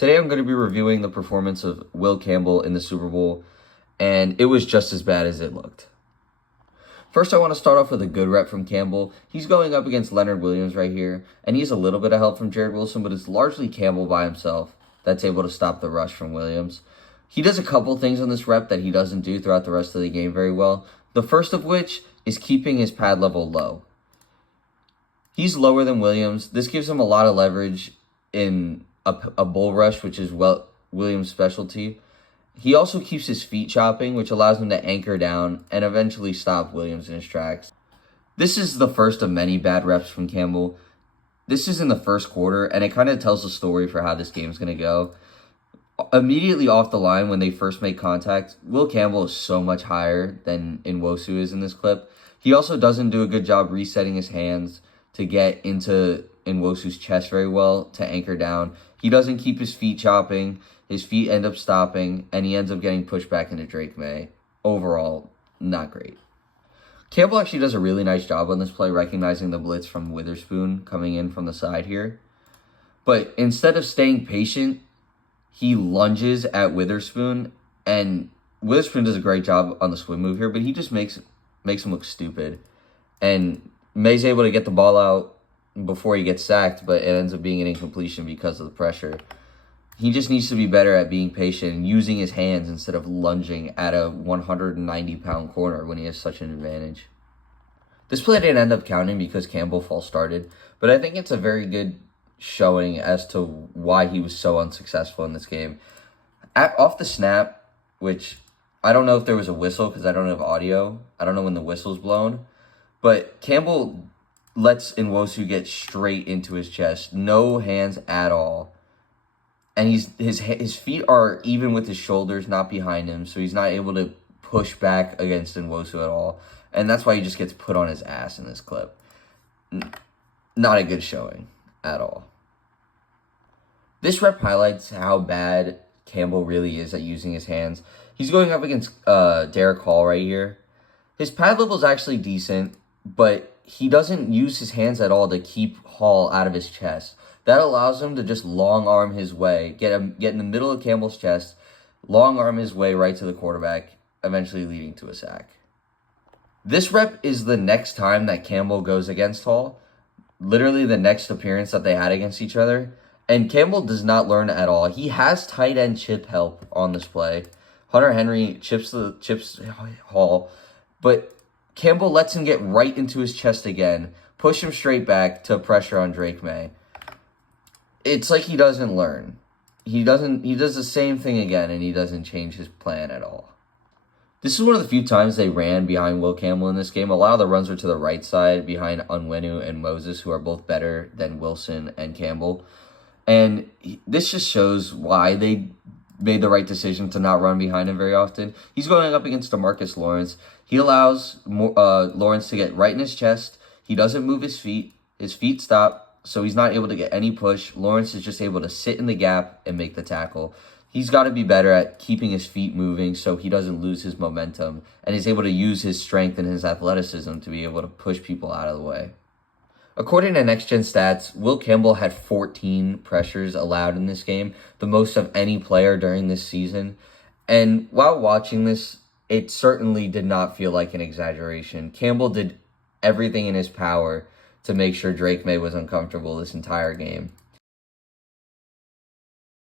Today I'm going to be reviewing the performance of Will Campbell in the Super Bowl, and it was just as bad as it looked. First, I want to start off with a good rep from Campbell. He's going up against Leonard Williams right here, and he has a little bit of help from Jared Wilson, but it's largely Campbell by himself that's able to stop the rush from Williams. He does a couple things on this rep that he doesn't do throughout the rest of the game very well. The first of which is keeping his pad level low. He's lower than Williams. This gives him a lot of leverage in a bull rush, which is Williams' specialty. He also keeps his feet chopping, which allows him to anchor down and eventually stop Williams in his tracks. This is the first of many bad reps from Campbell. This is in the first quarter, and it kind of tells the story for how this game's going to go. Immediately off the line, when they first make contact, Will Campbell is so much higher than Nwosu is in this clip. He also doesn't do a good job resetting his hands to get into Nwosu's chest very well to anchor down. He doesn't keep his feet chopping. His feet end up stopping, and he ends up getting pushed back into Drake May. Overall, not great. Campbell actually does a really nice job on this play, recognizing the blitz from Witherspoon coming in from the side here. But instead of staying patient, he lunges at Witherspoon, and Witherspoon does a great job on the swim move here, but he just makes him look stupid. And May's able to get the ball out before he gets sacked, but it ends up being an incompletion because of the pressure. He just needs to be better at being patient and using his hands instead of lunging at a 190-pound corner when he has such an advantage. This play didn't end up counting because Campbell false started, but I think it's a very good showing as to why he was so unsuccessful in this game. Off the snap, which I don't know if there was a whistle because I don't have audio. I don't know when the whistle's blown, but Campbell lets Nwosu get straight into his chest, no hands at all. And his feet are even with his shoulders, not behind him, so he's not able to push back against Nwosu at all. And that's why he just gets put on his ass in this clip. Not a good showing at all. This rep highlights how bad Campbell really is at using his hands. He's going up against Derek Hall right here. His pad level is actually decent, but he doesn't use his hands at all to keep Hall out of his chest. That allows him to just long arm his way, get in the middle of Campbell's chest, long arm his way right to the quarterback, eventually leading to a sack. This rep is the next time that Campbell goes against Hall, literally the next appearance that they had against each other, and Campbell does not learn at all. He has tight end chip help on this play. Hunter Henry chips Hall, but Campbell lets him get right into his chest again, push him straight back to pressure on Drake May. It's like he doesn't learn. He does the same thing again, and he doesn't change his plan at all. This is one of the few times they ran behind Will Campbell in this game. A lot of the runs were to the right side behind Onwenu and Moses, who are both better than Wilson and Campbell. And this just shows why they made the right decision to not run behind him very often. He's going up against DeMarcus Lawrence. He allows Lawrence to get right in his chest. He doesn't move his feet. His feet stop, so he's not able to get any push. Lawrence is just able to sit in the gap and make the tackle. He's got to be better at keeping his feet moving so he doesn't lose his momentum, and is able to use his strength and his athleticism to be able to push people out of the way. According to Next Gen Stats, Will Campbell had 14 pressures allowed in this game, the most of any player during this season. And while watching this, it certainly did not feel like an exaggeration. Campbell did everything in his power to make sure Drake May was uncomfortable this entire game.